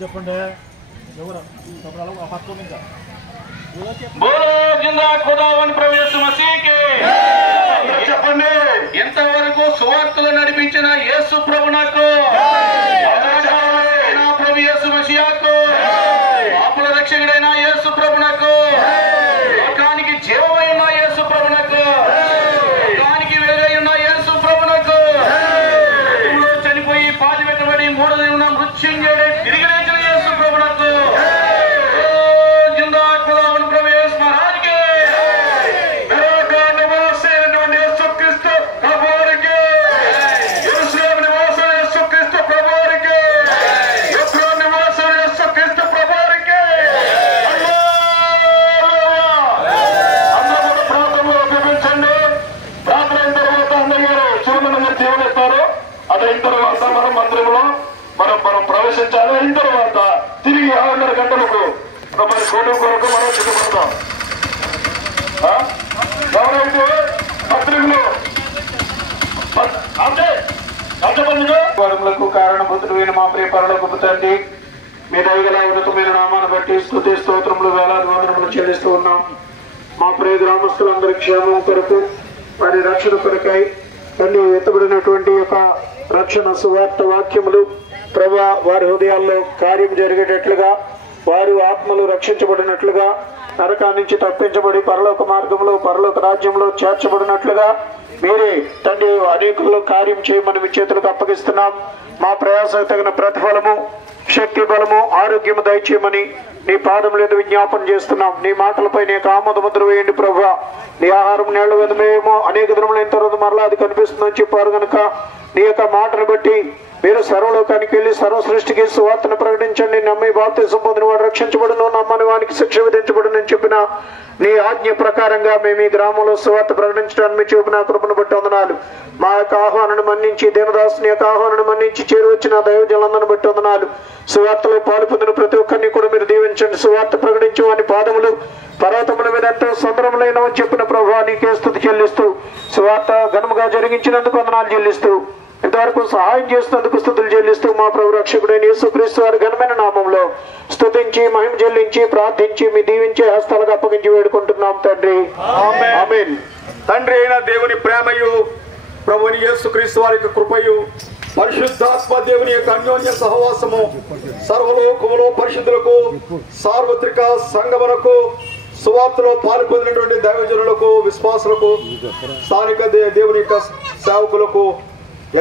చెప్పండి बोलो जिंदा खुदावन प्रवेश मसीह के చెప్పండి ఎంతవరకు సువార్తలు నడిపించిన యేసు ప్రభువునకు నా ప్రభు యేసు మసీహకు పాపుల రక్షకుడైన యేసు ప్రభువునకు లోకానికి జీవమైన యేసు ప్రభువునకు లోకానికి వెలుగైన యేసు ప్రభువునకు చనిపోయి పాతిపెట్టబడి మూడో దినాన మృత్యుంజయుడై తిరిగి లేచిన యేసు ప్రభువునకు అయిన తర్వాత మనం మందిరంలో మనం ప్రవేశించాలి. అయిన తర్వాత తిరిగి 6:30 గంటలకు మన కోటం కొరకు మనం సిద్ధపడతాం. ఎవరైతే పత్రికలు అంటే వారములకు కారణభూతుడైన మా ప్రియ పరలోకపు తండ్రి, మీ దయగల ఉన్నతమైన నామాన్ని బట్టి స్తుతి స్తోత్రములు వేలాది వందనములు చెల్లిస్తూ ఉన్నాం. మా ప్రియ గ్రామస్తులందరి క్షేమం కొరకు వారి రక్షణ కొరకై అన్ని ఎత్తబడినటువంటి యొక్క రక్షణ సువార్త వాక్యములు ప్రభా వారి హృదయాల్లో కార్యం జరిగేటట్లుగా, వారు ఆత్మలు రక్షించబడినట్లుగా, నరకా నుంచి తప్పించబడి పరలోక మార్గంలో పరలోక రాజ్యంలో చేర్చబడినట్లుగా మీరే తండ్రి అనేకుల్లో కార్యం చేయమని మీ చేతులకు అప్పగిస్తున్నాం. మా ప్రయాసకు తగిన ప్రతిఫలము, శక్తి, బలము, ఆరోగ్యము దయచేయమని నీ పాదం లేదు విజ్ఞాపన చేస్తున్నాం. నీ మాటలపై నీకు ఆమోద ముద్ర వేయండి ప్రభువా. నీ ఆహారం నేళ్ల విధమేమో అనేక దినములైన తర్వాత మరలా అది కనిపిస్తుందని చెప్పారు కనుక నీ యొక్క మాటను బట్టి మీరు సర్వలోకానికి వెళ్ళి సర్వ సృష్టికి సువార్తను ప్రకటించండి. నమ్మి బాప్తిసం పొందిన వాడు రక్షించబడును, నమ్మని వానికి శిక్ష విధించబడును అని చెప్పిన నీ ఆజ్ఞ ప్రకారంగా మేము ఈ గ్రామంలో సువార్త ప్రకటించడానికి మీ చూపిన కృపను బట్టి వందనాలు. మా యొక్క ఆహ్వానాన్ని మన్నించి దేవదాసుని యొక్క ఆహ్వానాన్ని మన్నించి చేరువచ్చిన దైవజనులందరిని బట్టి వందనాలు. సువార్తలో పాలు పొందిన ప్రతి ఒక్కరిని కూడా మీరు దీవించండి. సువార్త ప్రకటించు అని పాదములు పర్వతముల మీద ఎంతో సుందరములైనవని చెప్పిన ప్రభువా నీకే స్తుతి చెల్లిస్తూ, సువార్త ఘనముగా జరిగించినందుకు వందనాలు చెల్లిస్తూ, ఇంతవరకు సహాయం చేసినందుకు స్తుతులు చెల్లిస్తూ మా ప్రభు రక్షకుడైన యేసుక్రీస్తు వారి ఘనమైన నామంలో స్తుతించి మహిమ చెల్లించి ప్రార్థించి మీ దీవించే హస్తాలకు అప్పగించి వేడుకుంటున్నాం తండ్రి. ఆమేన్. తండ్రి అయిన దేవుని ప్రేమయు, ప్రభుని యేసుక్రీస్తు వారి యొక్క కృపయు, పరిశుద్ధాత్మ దేవుని యొక్క అన్యోన్య సహవాసము సర్వలోకములో పరిశుద్ధులకు, సార్వత్రిక సంగములకు, సువార్తలో పాలు పొందినటువంటి దైవజనులకు, విశ్వాసులకు, స్థానిక దేవుని యొక్క సేవకులకు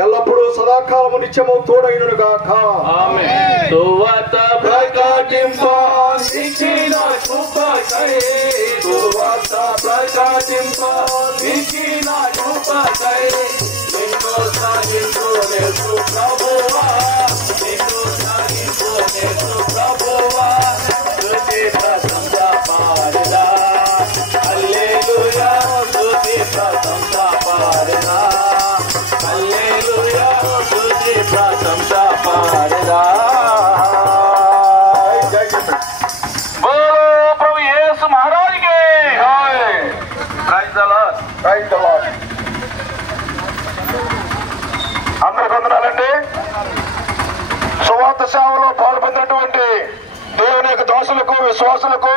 ఎల్లప్పుడూ సదాకాలము నిత్యము తోడైనను గాక. ఆమేన్. సువార్త ప్రకటించిన కృపకై, సువార్త ప్రకటించిన కృపకై నిన్ను సాగించునేసు ప్రభువా, నిన్ను సాగించునేసు ప్రభువా, స్తుతి ప్రశంస పాడెదా, హల్లెలూయా, స్తుతి ప్రశంస పాడెదా, హల్లెలూయా, స్తుతి ప్రశంస పాడెదా. బోలో ప్రభు యేసు మహారాజ్ కి praise the lord. Praise the lord. అందరికి వందనాలండి. సువార్త సేవలో పాల్పొందినటువంటి దేవుని యొక్క దాసులకు, విశ్వాసులకు